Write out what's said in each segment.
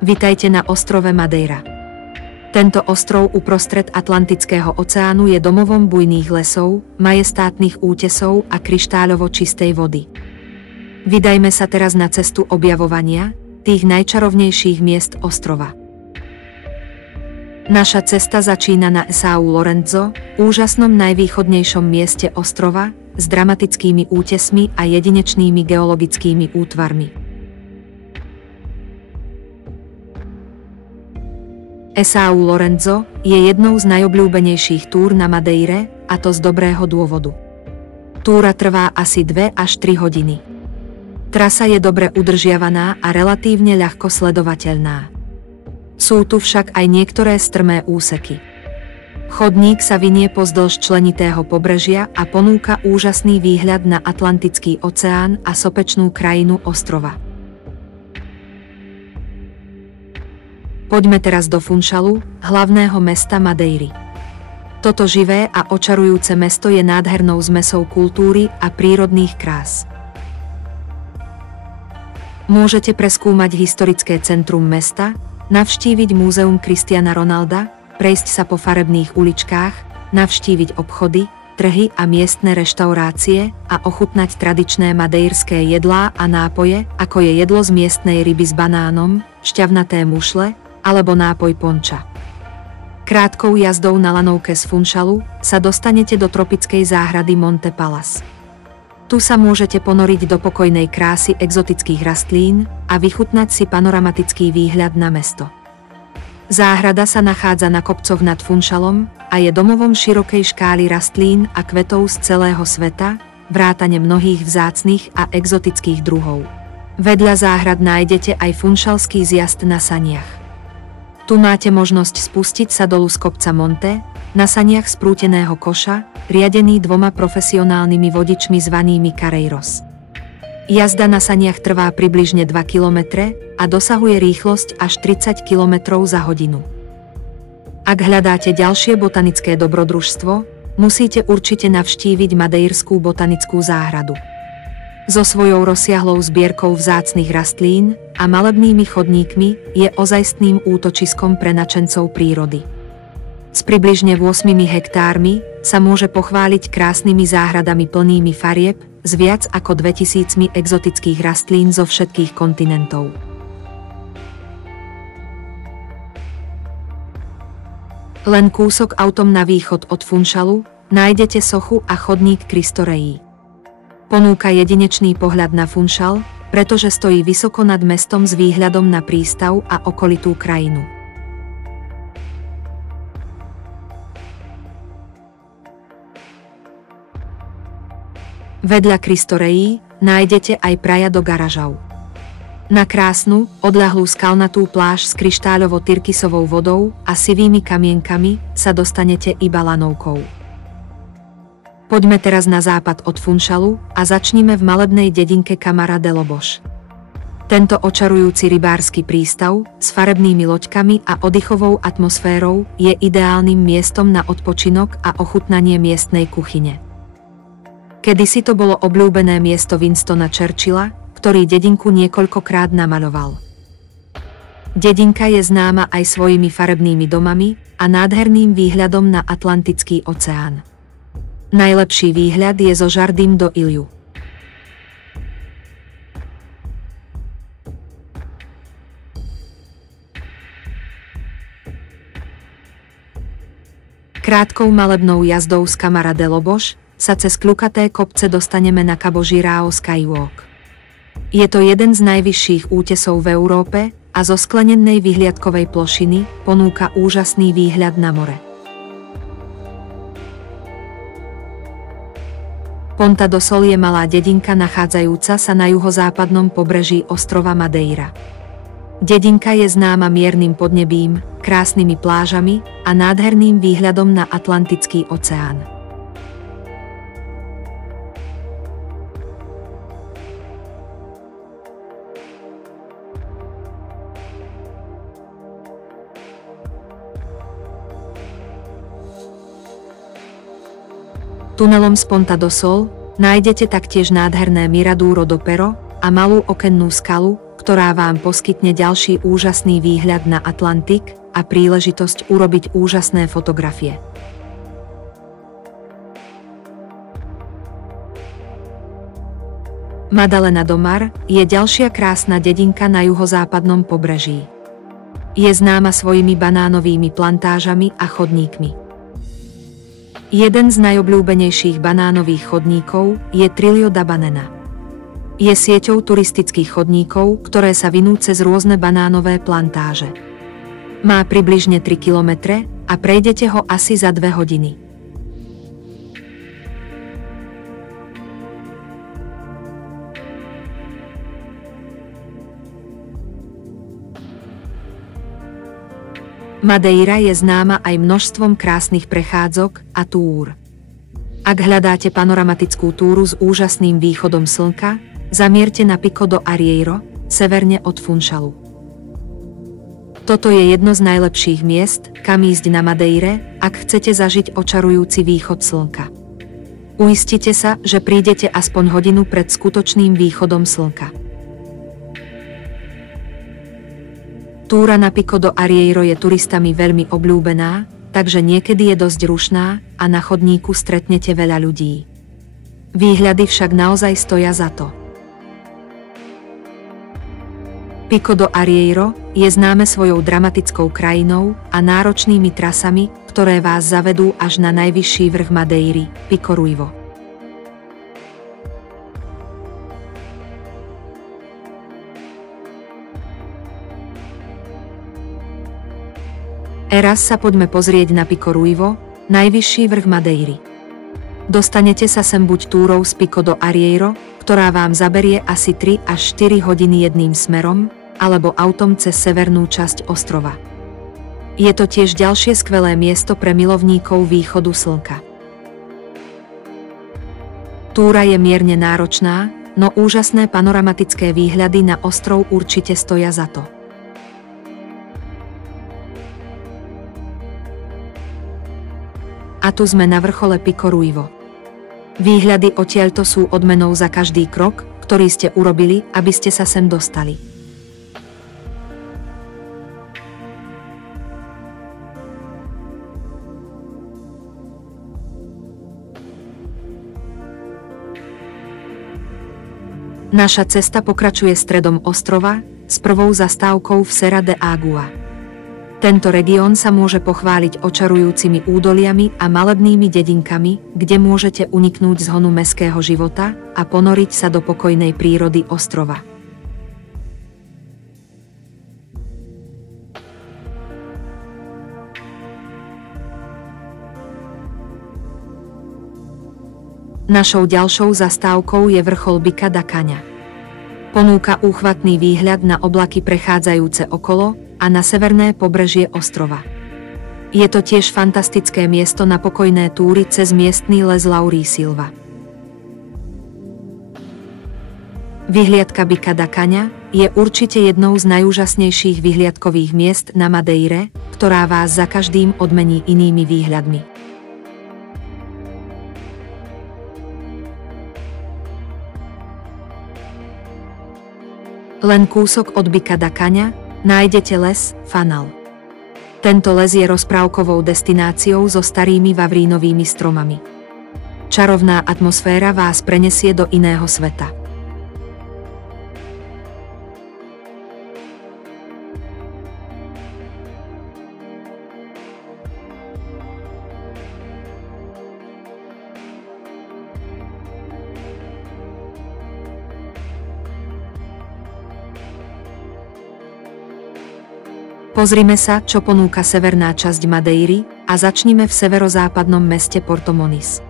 Vitajte na ostrove Madeira. Tento ostrov uprostred Atlantického oceánu je domovom bujných lesov, majestátnych útesov a kryštáľovo čistej vody. Vydajme sa teraz na cestu objavovania tých najčarovnejších miest ostrova. Naša cesta začína na São Lourenço, úžasnom najvýchodnejšom mieste ostrova, s dramatickými útesmi a jedinečnými geologickými útvarmi. São Lourenço je jednou z najobľúbenejších túr na Madeire, a to z dobrého dôvodu. Túra trvá asi 2 až 3 hodiny. Trasa je dobre udržiavaná a relatívne ľahko sledovateľná. Sú tu však aj niektoré strmé úseky. Chodník sa vinie pozdĺž členitého pobrežia a ponúka úžasný výhľad na Atlantický oceán a sopečnú krajinu ostrova. Poďme teraz do Funchalu, hlavného mesta Madeiry. Toto živé a očarujúce mesto je nádhernou zmesou kultúry a prírodných krás. Môžete preskúmať historické centrum mesta, navštíviť múzeum Cristiana Ronalda, prejsť sa po farebných uličkách, navštíviť obchody, trhy a miestne reštaurácie a ochutnať tradičné madeirské jedlá a nápoje, ako je jedlo z miestnej ryby s banánom, šťavnaté mušle, alebo nápoj ponča. Krátkou jazdou na lanovke z Funchalu sa dostanete do tropickej záhrady Monte Palace. Tu sa môžete ponoriť do pokojnej krásy exotických rastlín a vychutnať si panoramatický výhľad na mesto. Záhrada sa nachádza na kopcoch nad Funchalom a je domovom širokej škály rastlín a kvetov z celého sveta, vrátane mnohých vzácnych a exotických druhov. Vedľa záhrad nájdete aj funchalský zjazd na saniach. Tu máte možnosť spustiť sa dolu z kopca Monte, na saniach z prúteného koša, riadený 2 profesionálnymi vodičmi zvanými Carreiros. Jazda na saniach trvá približne 2 km a dosahuje rýchlosť až 30 km za hodinu. Ak hľadáte ďalšie botanické dobrodružstvo, musíte určite navštíviť Madeirskú botanickú záhradu. So svojou rozsiahlou zbierkou vzácnych rastlín a malebnými chodníkmi je ozajstným útočiskom pre nadšencov prírody. S približne 8 hektármi sa môže pochváliť krásnymi záhradami plnými farieb s viac ako 2000 exotických rastlín zo všetkých kontinentov. Len kúsok autom na východ od Funchalu nájdete sochu a chodník Cristo Rei. Ponúka jedinečný pohľad na Funchal, pretože stojí vysoko nad mestom s výhľadom na prístav a okolitú krajinu. Vedľa Cristo Rei nájdete aj Praia do Garajão. Na krásnu, odľahlú skalnatú pláž s kryštáľovo-tyrkysovou vodou a sivými kamienkami sa dostanete iba lanovkou. Poďme teraz na západ od Funchalu a začnime v malebnej dedinke Câmara de Lobos. Tento očarujúci rybársky prístav s farebnými loďkami a oddychovou atmosférou je ideálnym miestom na odpočinok a ochutnanie miestnej kuchyne. Kedysi to bolo obľúbené miesto Winstona Churchilla, ktorý dedinku niekoľkokrát namaľoval. Dedinka je známa aj svojimi farebnými domami a nádherným výhľadom na Atlantický oceán. Najlepší výhľad je zo Jardim do Ilhu. Krátkou malebnou jazdou z Câmara de Lobos sa cez kľukaté kopce dostaneme na Cabo Girao Skywalk. Je to jeden z najvyšších útesov v Európe a zo sklenenej vyhliadkovej plošiny ponúka úžasný výhľad na more. Ponta do Sol je malá dedinka nachádzajúca sa na juhozápadnom pobreží ostrova Madeira. Dedinka je známa miernym podnebím, krásnymi plážami a nádherným výhľadom na Atlantický oceán. Tunelom z Ponta do Sol nájdete taktiež nádherné Miraduro do Pero a malú okennú skalu, ktorá vám poskytne ďalší úžasný výhľad na Atlantik a príležitosť urobiť úžasné fotografie. Madalena do Mar je ďalšia krásna dedinka na juhozápadnom pobreží. Je známa svojimi banánovými plantážami a chodníkmi. Jeden z najobľúbenejších banánových chodníkov je Trillo da Banana. Je sieťou turistických chodníkov, ktoré sa vinú cez rôzne banánové plantáže. Má približne 3 kilometre a prejdete ho asi za 2 hodiny. Madeira je známa aj množstvom krásnych prechádzok a túr. Ak hľadáte panoramatickú túru s úžasným východom slnka, zamierte na Pico do Arieiro, severne od Funchalu. Toto je jedno z najlepších miest, kam ísť na Madeire, ak chcete zažiť očarujúci východ slnka. Uistite sa, že prídete aspoň hodinu pred skutočným východom slnka. Túra na Pico do Arieiro je turistami veľmi obľúbená, takže niekedy je dosť rušná a na chodníku stretnete veľa ľudí. Výhľady však naozaj stoja za to. Pico do Arieiro je známe svojou dramatickou krajinou a náročnými trasami, ktoré vás zavedú až na najvyšší vrch Madeiry, Pico Ruivo. Teraz sa poďme pozrieť na Pico Ruivo, najvyšší vrch Madeiry. Dostanete sa sem buď túrou z Pico do Arieiro, ktorá vám zaberie asi 3 až 4 hodiny jedným smerom, alebo autom cez severnú časť ostrova. Je to tiež ďalšie skvelé miesto pre milovníkov východu slnka. Túra je mierne náročná, no úžasné panoramatické výhľady na ostrov určite stoja za to. A tu sme na vrchole Pico Ruivo. Výhľady odtiaľto sú odmenou za každý krok, ktorý ste urobili, aby ste sa sem dostali. Naša cesta pokračuje stredom ostrova, s prvou zastávkou v Serra de Agua. Tento región sa môže pochváliť očarujúcimi údoliami a malebnými dedinkami, kde môžete uniknúť z honu mestského života a ponoriť sa do pokojnej prírody ostrova. Našou ďalšou zastávkou je vrchol Bica da Caña. Ponúka úchvatný výhľad na oblaky prechádzajúce okolo a na severné pobrežie ostrova. Je to tiež fantastické miesto na pokojné túry cez miestny les Laurí Silva. Vyhliadka Bica da Caña je určite jednou z najúžasnejších vyhliadkových miest na Madeire, ktorá vás za každým odmení inými výhľadmi. Len kúsok od Bica da Caña nájdete les Fanal. Tento les je rozprávkovou destináciou so starými vavrínovými stromami. Čarovná atmosféra vás prenesie do iného sveta. Pozrime sa, čo ponúka severná časť Madeiry a začnime v severozápadnom meste Porto Moniz.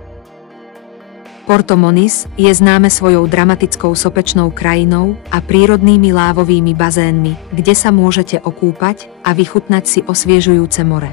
Porto Moniz je známe svojou dramatickou sopečnou krajinou a prírodnými lávovými bazénmi, kde sa môžete okúpať a vychutnať si osviežujúce more.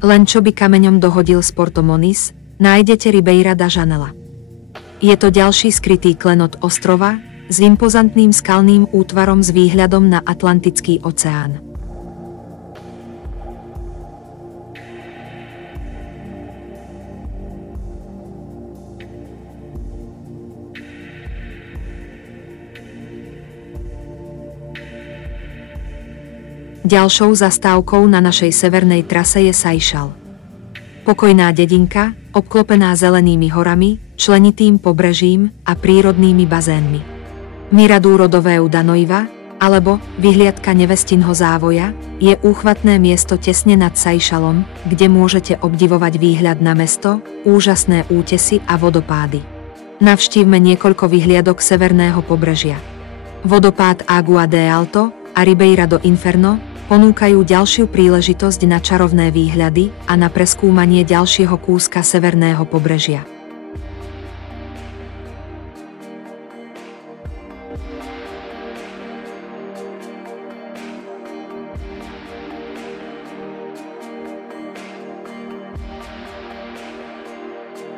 Len čo by kameňom dohodil z Porto Moniz, nájdete Ribeira da Janela. Je to ďalší skrytý klenot ostrova s impozantným skalným útvarom s výhľadom na Atlantický oceán. Ďalšou zastávkou na našej severnej trase je Seixal. Pokojná dedinka, obklopená zelenými horami, členitým pobrežím a prírodnými bazénmi. Miraduro do Véu da Noiva, alebo vyhliadka Nevestinho závoja, je úchvatné miesto tesne nad Seixalom, kde môžete obdivovať výhľad na mesto, úžasné útesy a vodopády. Navštívme niekoľko vyhliadok severného pobrežia. Vodopád Agua de Alto a Ribeira do Inferno ponúkajú ďalšiu príležitosť na čarovné výhľady a na preskúmanie ďalšieho kúska severného pobrežia.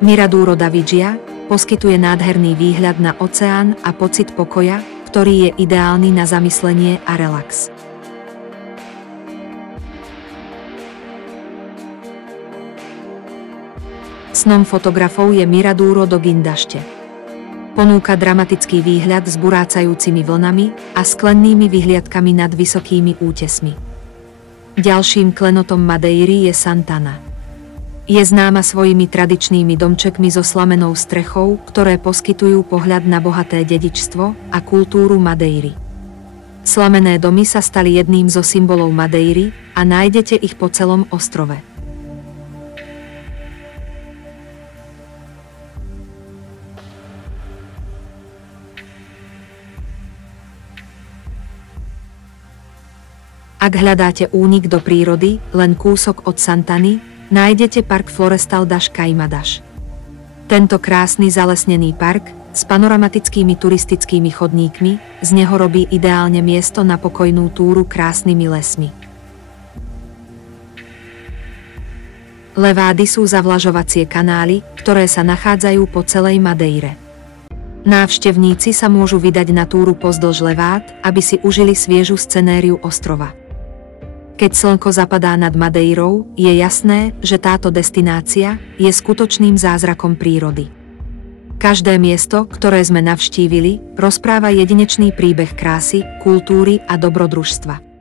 Miraduro da Vigia poskytuje nádherný výhľad na oceán a pocit pokoja, ktorý je ideálny na zamyslenie a relax. Snom fotografov je Miraduro do Guindaste. Ponúka dramatický výhľad s burácajúcimi vlnami a sklennými vyhliadkami nad vysokými útesmi. Ďalším klenotom Madeiry je Santana. Je známa svojimi tradičnými domčekmi so slamenou strechou, ktoré poskytujú pohľad na bohaté dedičstvo a kultúru Madeiry. Slamené domy sa stali jedným zo symbolov Madeiry a nájdete ich po celom ostrove. Ak hľadáte únik do prírody, len kúsok od Santany, nájdete park Florestal das Queimadas. Tento krásny zalesnený park s panoramatickými turistickými chodníkmi z neho robí ideálne miesto na pokojnú túru krásnymi lesmi. Levády sú zavlažovacie kanály, ktoré sa nachádzajú po celej Madeire. Návštevníci sa môžu vydať na túru pozdĺž levád, aby si užili sviežu scenériu ostrova. Keď slnko zapadá nad Madeirou, je jasné, že táto destinácia je skutočným zázrakom prírody. Každé miesto, ktoré sme navštívili, rozpráva jedinečný príbeh krásy, kultúry a dobrodružstva.